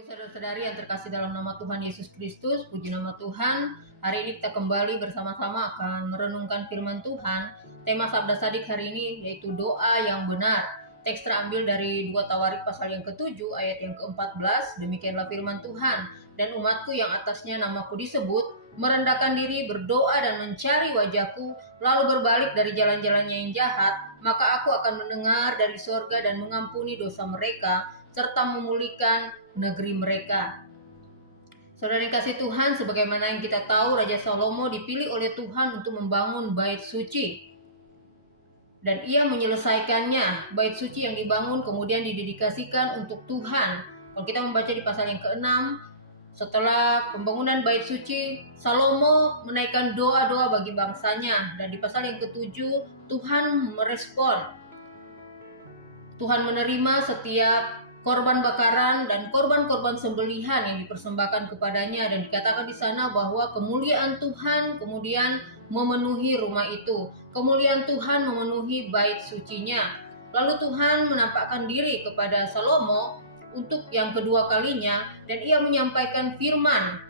Ibu saudara-saudari yang terkasih dalam nama Tuhan Yesus Kristus, puji nama Tuhan. Hari ini kita kembali bersama-sama akan merenungkan firman Tuhan. Tema Sabda Sadik hari ini yaitu doa yang benar. Teks terambil dari 2 Tawarik pasal yang ke-7 ayat yang ke-14. Demikianlah firman Tuhan. Dan umatku yang atasnya namaku disebut, merendahkan diri, berdoa dan mencari wajahku, lalu berbalik dari jalan-jalannya yang jahat, maka aku akan mendengar dari surga dan mengampuni dosa mereka, serta memulihkan negeri mereka. Saudara yang kasih Tuhan, sebagaimana yang kita tahu, Raja Salomo dipilih oleh Tuhan untuk membangun bait suci. Dan ia menyelesaikannya. Bait suci yang dibangun kemudian didedikasikan untuk Tuhan. Kalau kita membaca di pasal yang ke-6, setelah pembangunan bait suci, Salomo menaikkan doa-doa bagi bangsanya. Dan di pasal yang ke-7, Tuhan merespon. Tuhan menerima setiap korban bakaran dan korban-korban sembelihan yang dipersembahkan kepadanya, dan dikatakan di sana bahwa kemuliaan Tuhan kemudian memenuhi rumah itu. Kemuliaan Tuhan memenuhi bait sucinya. Lalu Tuhan menampakkan diri kepada Salomo untuk yang kedua kalinya, dan ia menyampaikan firman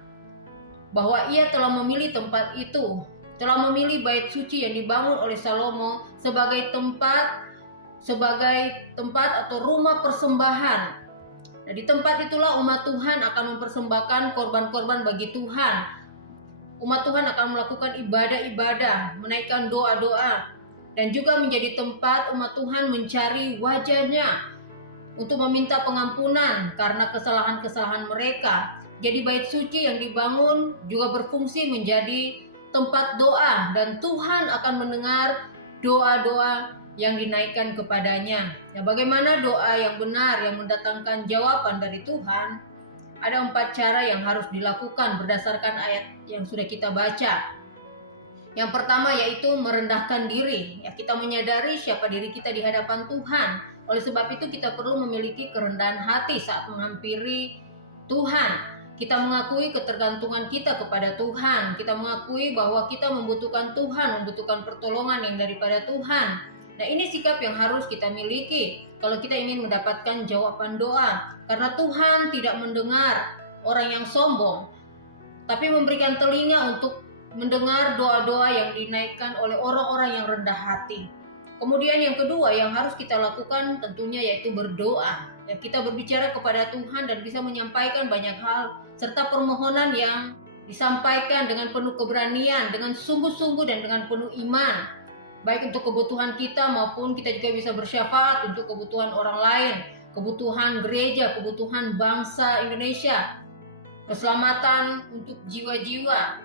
bahwa ia telah memilih tempat itu, telah memilih bait suci yang dibangun oleh Salomo sebagai tempat atau rumah persembahan. Nah, di tempat itulah umat Tuhan akan mempersembahkan korban-korban bagi Tuhan. Umat Tuhan akan melakukan ibadah-ibadah, menaikkan doa-doa, dan juga menjadi tempat umat Tuhan mencari wajahnya untuk meminta pengampunan karena kesalahan-kesalahan mereka. Jadi bait suci yang dibangun juga berfungsi menjadi tempat doa, dan Tuhan akan mendengar doa-doa yang dinaikkan kepadanya. Ya, bagaimana doa yang benar yang mendatangkan jawaban dari Tuhan? Ada 4 cara yang harus dilakukan berdasarkan ayat yang sudah kita baca. Yang pertama yaitu merendahkan diri. Ya, kita menyadari siapa diri kita di hadapan Tuhan. Oleh sebab itu kita perlu memiliki kerendahan hati saat menghampiri Tuhan. Kita mengakui ketergantungan kita kepada Tuhan. Kita mengakui bahwa kita membutuhkan Tuhan, membutuhkan pertolongan yang daripada Tuhan. Nah, ini sikap yang harus kita miliki kalau kita ingin mendapatkan jawaban doa. Karena Tuhan tidak mendengar orang yang sombong, tapi memberikan telinga untuk mendengar doa-doa yang dinaikkan oleh orang-orang yang rendah hati. Kemudian yang kedua yang harus kita lakukan tentunya yaitu berdoa. Ya, kita berbicara kepada Tuhan dan bisa menyampaikan banyak hal, serta permohonan yang disampaikan dengan penuh keberanian, dengan sungguh-sungguh dan dengan penuh iman. Baik untuk kebutuhan kita maupun kita juga bisa bersyafaat untuk kebutuhan orang lain, kebutuhan gereja, kebutuhan bangsa Indonesia, keselamatan untuk jiwa-jiwa.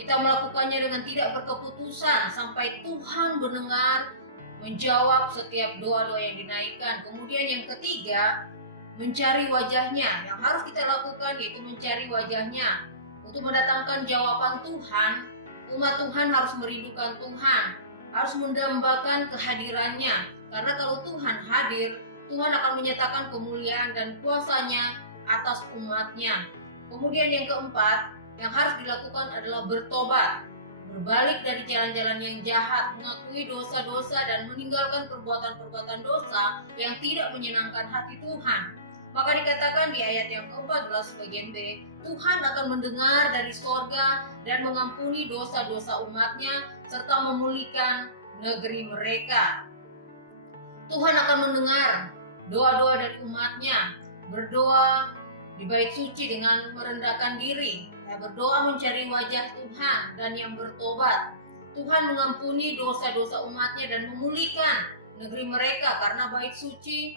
Kita melakukannya dengan tidak berkeputusan sampai Tuhan mendengar, menjawab setiap doa-doa yang dinaikkan. Kemudian yang ketiga, mencari wajahnya. Yang harus kita lakukan yaitu mencari wajahnya. Untuk mendatangkan jawaban Tuhan, umat Tuhan harus merindukan Tuhan, harus mendambakan kehadirannya. Karena kalau Tuhan hadir, Tuhan akan menyatakan kemuliaan dan kuasanya atas umatnya. Kemudian yang keempat, yang harus dilakukan adalah bertobat, berbalik dari jalan-jalan yang jahat, mengakui dosa-dosa dan meninggalkan perbuatan-perbuatan dosa yang tidak menyenangkan hati Tuhan. Maka dikatakan di ayat yang ke-14 bagian B, Tuhan akan mendengar dari sorga dan mengampuni dosa-dosa umatnya serta memulihkan negeri mereka. Tuhan akan mendengar doa-doa dari umatnya, berdoa di bait suci dengan merendahkan diri, ya, berdoa mencari wajah Tuhan dan yang bertobat. Tuhan mengampuni dosa-dosa umatnya dan memulihkan negeri mereka, karena bait suci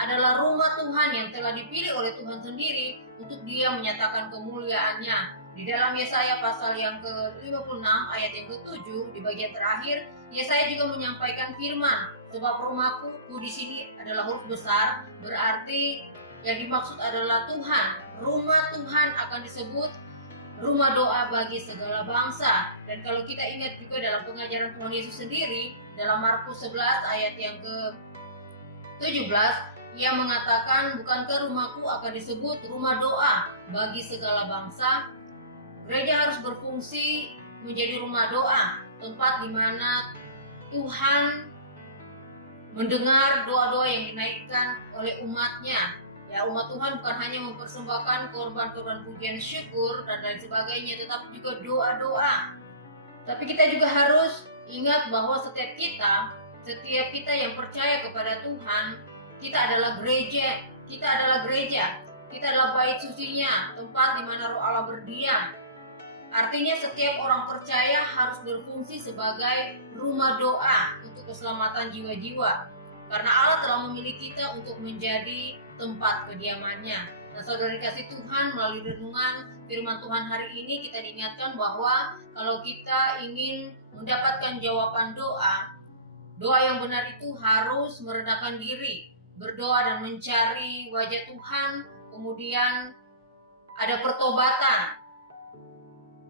adalah rumah Tuhan yang telah dipilih oleh Tuhan sendiri untuk Dia menyatakan kemuliaannya. Di dalam Yesaya pasal yang ke-56 ayat yang ke-7 di bagian terakhir, Yesaya juga menyampaikan firman, sebab rumahku di sini adalah huruf besar, berarti yang dimaksud adalah Tuhan. Rumah Tuhan akan disebut rumah doa bagi segala bangsa. Dan kalau kita ingat juga dalam pengajaran Tuhan Yesus sendiri, dalam Markus 11 ayat yang ke-17, Ia mengatakan, bukankah rumahku akan disebut rumah doa bagi segala bangsa? Gereja harus berfungsi menjadi rumah doa, tempat di mana Tuhan mendengar doa-doa yang dinaikkan oleh umatnya. Ya, umat Tuhan bukan hanya mempersembahkan korban-korban pujian syukur dan lain sebagainya, tetapi juga doa-doa. Tapi kita juga harus ingat bahwa setiap kita yang percaya kepada Tuhan, kita adalah gereja, kita adalah bait sucinya, tempat di mana Roh Allah berdiam. Artinya setiap orang percaya harus berfungsi sebagai rumah doa untuk keselamatan jiwa-jiwa. Karena Allah telah memilih kita untuk menjadi tempat kediamannya. Nah, saudara dikasih Tuhan, melalui renungan firman Tuhan hari ini kita diingatkan bahwa kalau kita ingin mendapatkan jawaban doa yang benar itu harus merendahkan diri, berdoa dan mencari wajah Tuhan, kemudian ada pertobatan,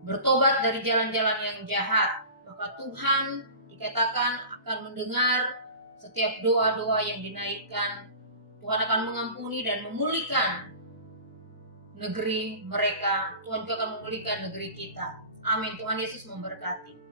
bertobat dari jalan-jalan yang jahat. Maka Tuhan dikatakan akan mendengar setiap doa-doa yang dinaikkan. Tuhan akan mengampuni dan memulihkan negeri mereka. Tuhan juga akan memulihkan negeri kita. Amin. Tuhan Yesus memberkati.